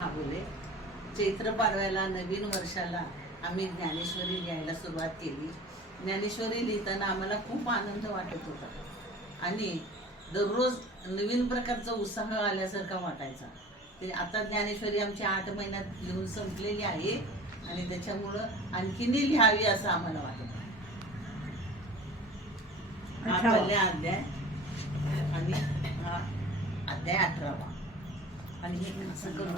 बोले चैत्र पाडव्याला नवीन वर्षाला आम्ही ज्ञानेश्वरी लिहायला सुरुवात केली. ज्ञानेश्वरी लिहिताना आम्हाला खूप आनंद वाटत होता. आणि दररोज नवीन प्रकारचा उत्साह आल्यासारखा वाटायचा. ते आता ज्ञानेश्वरी आमची आठ महिन्यात लिहून संपलेली आहे आणि त्याच्यामुळं आणखीनही लिहावी असं आम्हाला वाटत आहे हा. पहिला अध्याय आणि हा अध्याय अठरावा. आणि हे असं करू